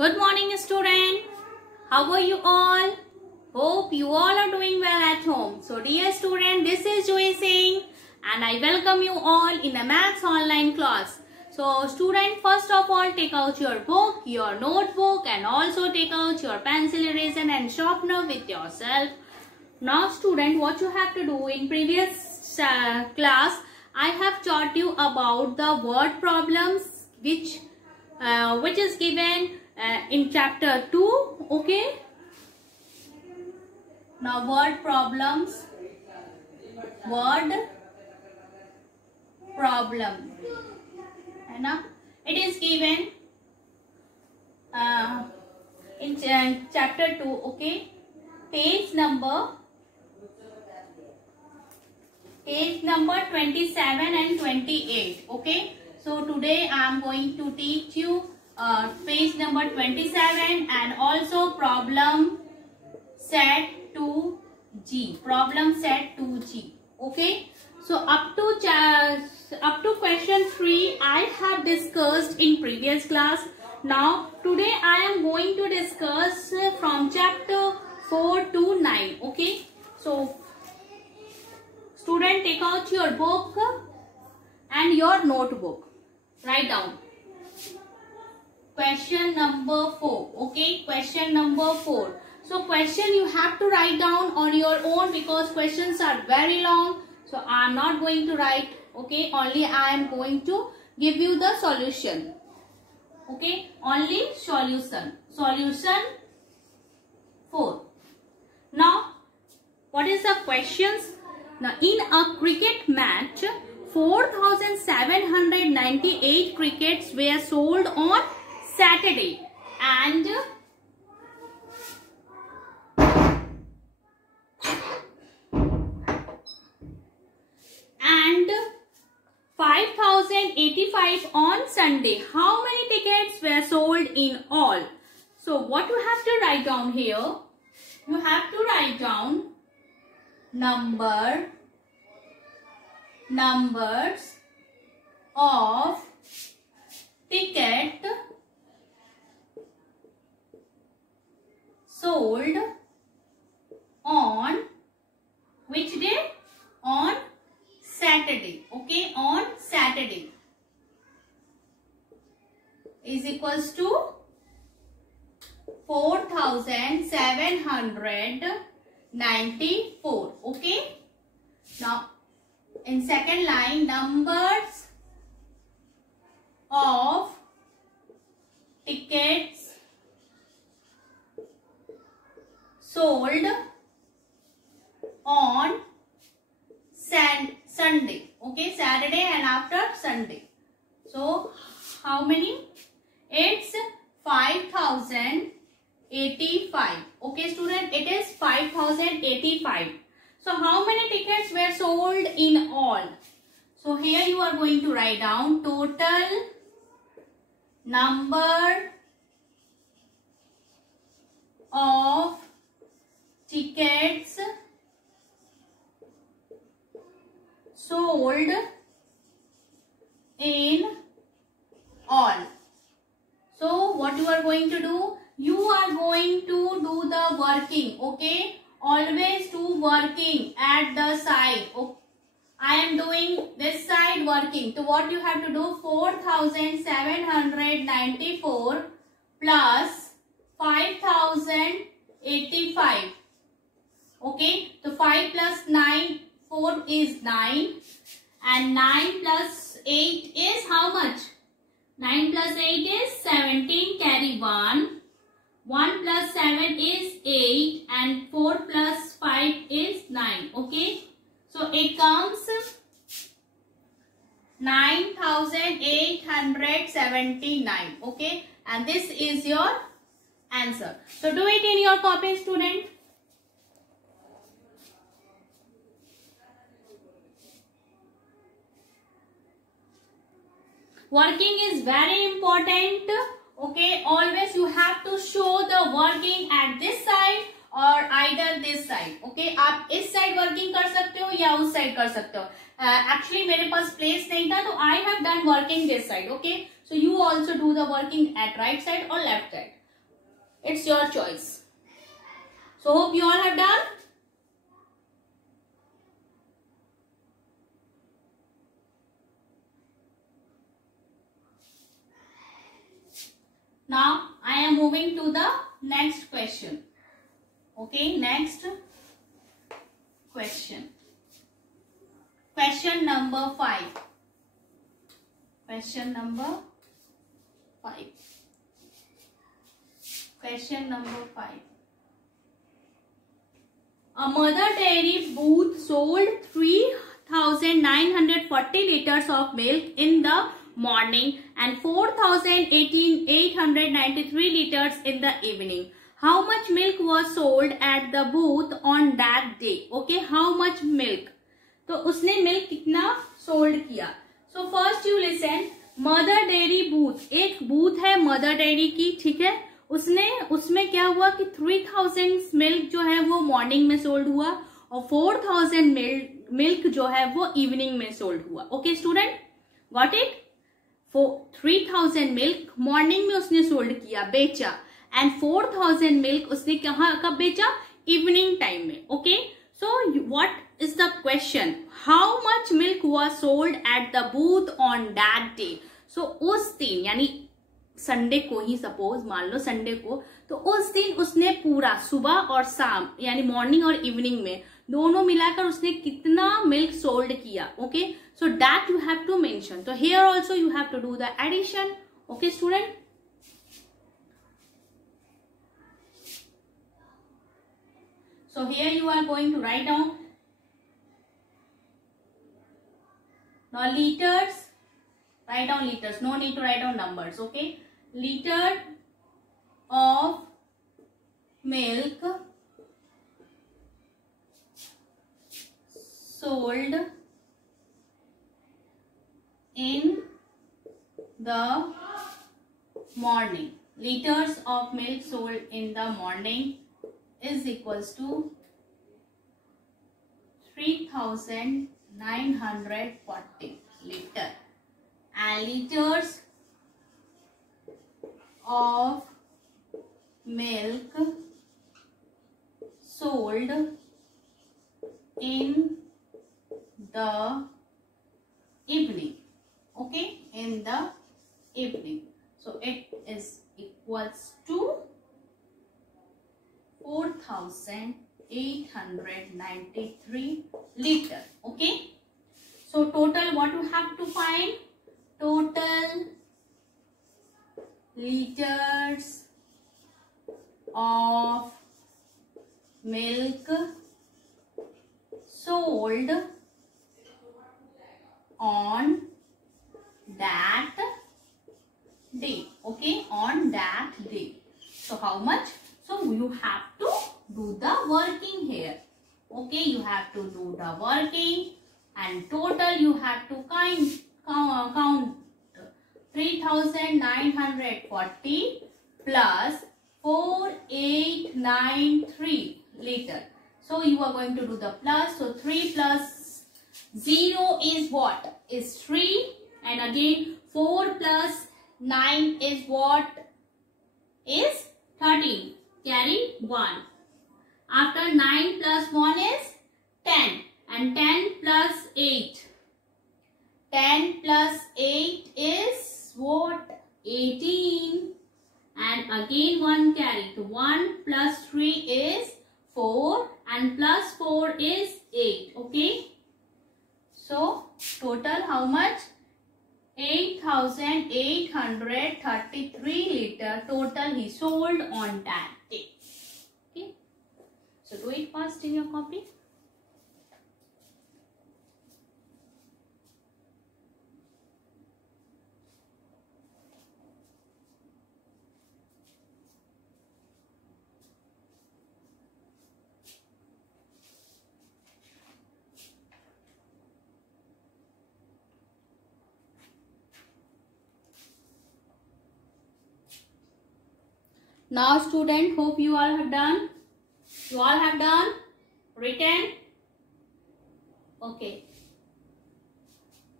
Good morning, student. How are you all? Hope you all are doing well at home. So, dear student, this is Joy Singh and I welcome you all in the Maths online class. So, student, first of all, take out your book, your notebook and also take out your pencil, eraser and sharpener with yourself. Now, student, what you have to do in previous class, I have taught you about the word problems which is given in chapter 2. Okay. Now word problems. Word problem. It is given in chapter 2. Okay. Page number 27 and 28. Okay. So today I am going to teach you page number 27 and also problem set 2G. Problem set 2G. Okay. So up to question 3 I have discussed in previous class. Now today I am going to discuss from chapter 4 to 9. Okay. So student, take out your book and your notebook. Write down. Question number 4. Okay. Question number 4. So question you have to write down on your own because questions are very long. So I am not going to write. Okay. Only I am going to give you the solution. Okay. Only solution. Solution 4. Now what is the questions? Now in a cricket match, 4,798 crickets were sold on Saturday and 5,085 on Sunday. How many tickets were sold in all? So what you have to write down here? You have to write down numbers of ticket sold on which day? On Saturday. Okay, on Saturday is equals to 4,794. Okay. Now in second line, numbers of tickets sold on Sunday. Okay, Saturday and after Sunday. So how many? It's 5,085. Okay student, it is 5,085. So how many tickets were sold in all? So here you are going to write down total number of tickets sold in all. So what you are going to do? You are going to do the working. Okay. Always do working at the side. Okay. I am doing this side working. So what you have to do? 4,794 plus 5,085. Okay. So 5 plus 9, 4 is 9. And 9 plus 8 is how much? 9 plus 8 is 17. Carry 1. 1 plus 7 is 8 and 4 plus 5 is 9. Okay. So it comes 9,879. Okay. And this is your answer. So do it in your copy, student. Working is very important. Okay, always you have to show the working at this side or either this side. Okay, आप इस side working कर सकते हो या उस side कर सकते हो. Actually मेरे पास place नहीं था तो I have done working this side. Okay, so you also do the working at right side or left side. It's your choice. So hope you all have done. Now I am moving to the next question. Okay, next question. Question number 5. Question number 5. Question number 5. A Mother Dairy booth sold 3,940 liters of milk in the morning and 4,893 liters in the evening. How much milk was sold at the booth on that day? Okay, how much milk? तो उसने milk कितना sold किया? So first you listen, mother dairy booth, एक booth है mother dairy की, ठीक है। उसमें क्या हुआ कि 3000 मिल्क जो है वो मॉर्निंग में सोल्ड हुआ और 4000 मिल्क जो है वो इवनिंग में सोल्ड हुआ। Okay student, got it? 3000 milk morning में उसने सोल्ड किया, बेचा, एंड 4000 मिल्क उसने कब बेचा? इवनिंग टाइम में। Okay, so what is the question? How much milk was sold at the booth on that day? So उस दिन यानी संडे को ही, सपोज मान लो संडे को, तो उस दिन उसने पूरा सुबह और शाम यानी मॉर्निंग और इवनिंग में दोनों मिलाकर उसने कितना मिल्क सोल्ड किया। Okay, so that you have to mention. तो here also you have to do the addition. Okay student, so here you are going to write down now liters. Write down liters, no need to write down numbers. Okay, liter of milk sold in the morning. Liters of milk sold in the morning is equals to 3,940 liter, and liters of milk sold in the evening. Okay, in the evening, so it is equals to 4,893 liter. Okay, so total what you have to find? Total liters of milk sold on that day. Okay, on that day. So how much? So you have to do the working here. Okay, you have to do the working, and total you have to count 3,940 plus 4,893 liter. So you are going to do the plus. So 3 plus 0 is what? Is 3, and again 4 plus 9 is what? Is 13. Carry 1. After 9 plus 1 is 10, and 10 plus 8. 10 plus 8 is what? 18. And again 1 carry. So 1 plus 3 is 4, and plus 4 is 8. Okay. So total how much? 8,833 liter total he sold on that day. Okay. So do it fast in your copy. Now student, hope you all have done. You all have done? Written? Okay.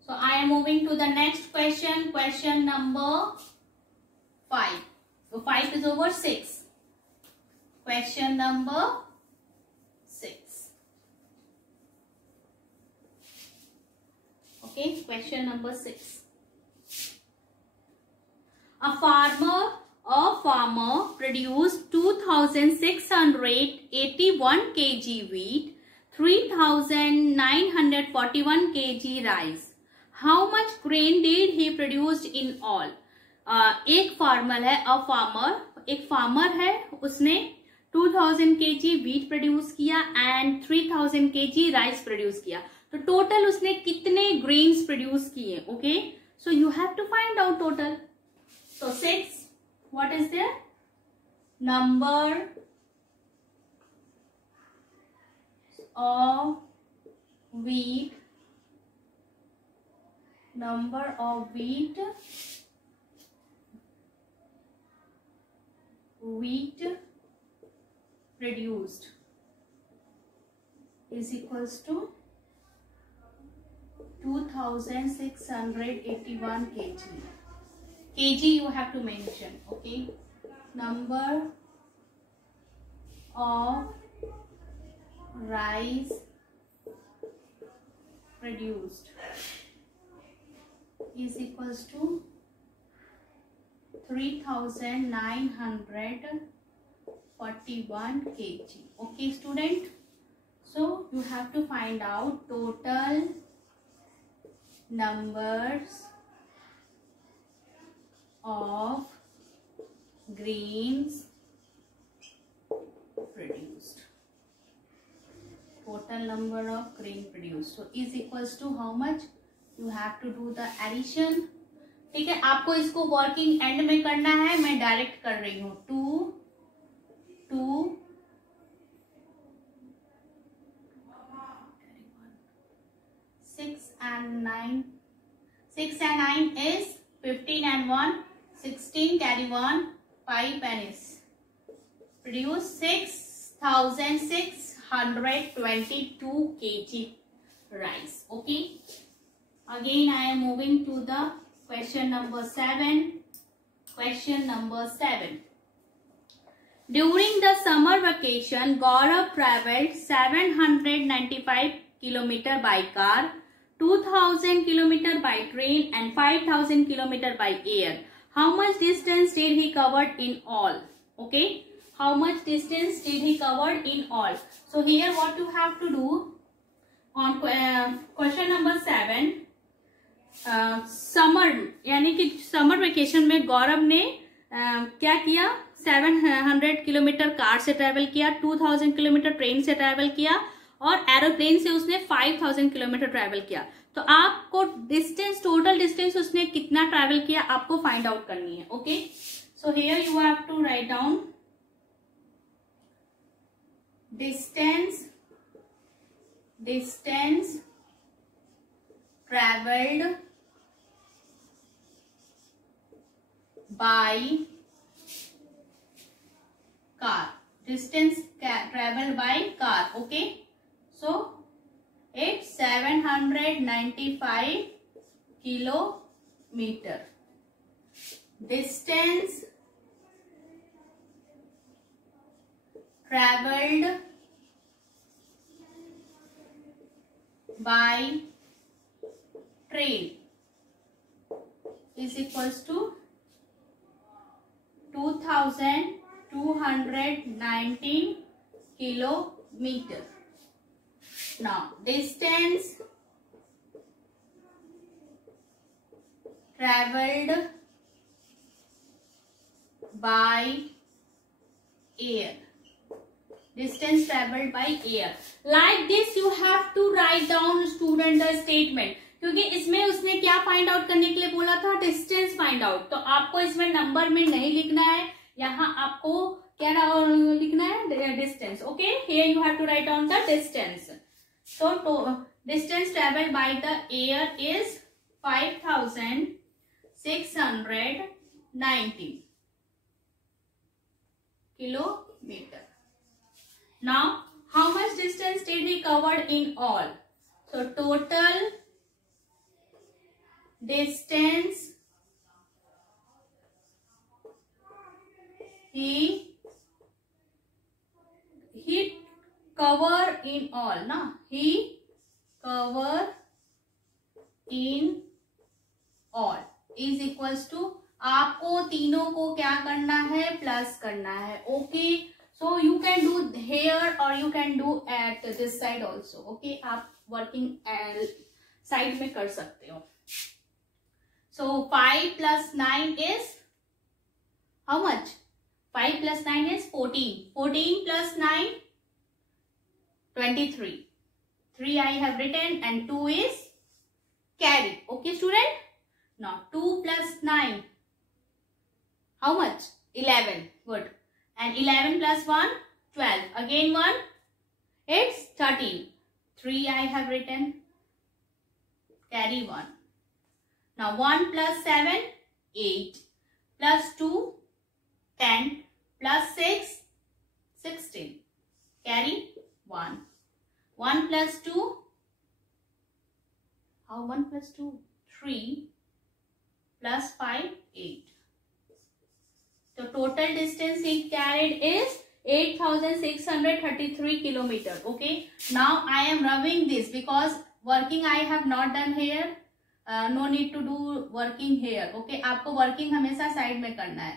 So I am moving to the next question. Question number 5. So 5 is over 6. Question number 6. Okay, question number 6. A farmer produced 2,681 kg wheat, 3,941 kg rice. How much grain did he produce in all? एक farmer है, एक farmer है, उसने 2000 kg wheat produce किया and 3000 kg rice produce किया. तो total उसने कितने ग्रेन्स प्रोड्यूस किए? Okay, so you have to find out total. So 6, what is there? Number of wheat produced is equals to 2681 kg. kg you have to mention. Okay, number of rice produced is equals to 3941 kg. Okay student, so you have to find out total numbers of grains produced. Total number of grain produced. So is equals to how much? You have to do the addition. ठीक है, आपको इसको working and में करना है, मैं direct कर रही हूँ. 2 6 and 9. 6 and 9 is 15 and 1. 16 carry 1, 5 pennies. Produce 6,622 kg rice. Okay. Again I am moving to the question number 7. Question number 7. During the summer vacation, Gaurav traveled 795 km by car, 2000 km by train and 5000 km by air. How much distance did he covered in all? Okay, how much distance did he covered in all? So here what you have to do on question number 7. Summer यानी कि summer vacation में गौरव ने क्या किया? 700 kilometre car से travel किया, 2000 kilometre train से travel किया और एरोप्लेन से उसने 5000 किलोमीटर ट्रैवल किया. तो आपको डिस्टेंस, टोटल डिस्टेंस उसने कितना ट्रैवल किया आपको फाइंड आउट करनी है. Okay, so here you have to write down distance travelled by car. Distance travel by car. Okay, so it's 795 kilometer. Distance traveled by train is equals to 2219 kilometer. Now distance traveled by air. Distance traveled by air. Like this you have to write down student the statement. क्योंकि इसमें उसने क्या find out करने के लिए बोला था? Distance find out. तो आपको इसमें नंबर में नहीं लिखना है, यहाँ आपको क्या लिखना है? Distance. Okay, here you have to write down the distance. So distance traveled by the air is 5690 kilometer. Now how much distance did he cover in all? So total distance he cover in all ना, he cover in all is equals to, आपको तीनों को क्या करना है, plus करना है. Okay, so you can do here और you can do at this side also. Okay, आप वर्किंग साइड में कर सकते हो. सो 5 plus 9 is how much? 5 plus 9 is 14. 14 plus 9, 23. 3 I have written and 2 is carry. Okay, student? Now 2 plus 9. How much? 11. Good. And 11 plus 1, 12. Again 1. It's 13. 3 I have written. Carry 1. Now 1 plus 7, 8. Plus 2, 10. Plus 6, 16. Carry 1. 1 plus 2. How 1 plus 2? 3. Plus 5, 8. The total distance he carried is 8,633 kilometer. Okay. Now I am rubbing this because working I have not done here. No need to do working here. Okay. आपको working हमेशा side में करना है.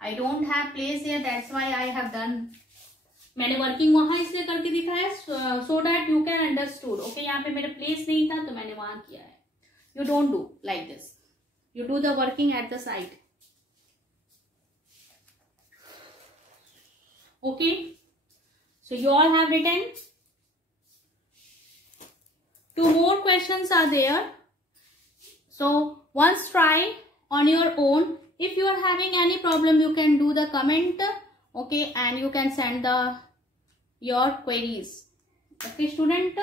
I don't have place here. That's why I have done. मैंने working वहाँ इसलिए करके दिखाया so that you can understood. Okay. यहाँ पे मेरा place नहीं था तो मैंने वहाँ किया है. You don't do like this. You do the working at the side. Okay, so you all have written. 2 more questions are there. So once try on your own. If you are having any problem, you can do the comment. Okay, and you can send your queries. Okay, student.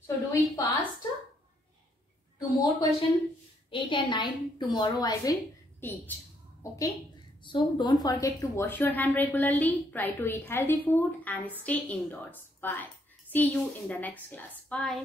So do it fast. 2 more questions, 8 and 9. Tomorrow I will teach. Okay. So don't forget to wash your hand regularly, try to eat healthy food and stay indoors. Bye. See you in the next class. Bye.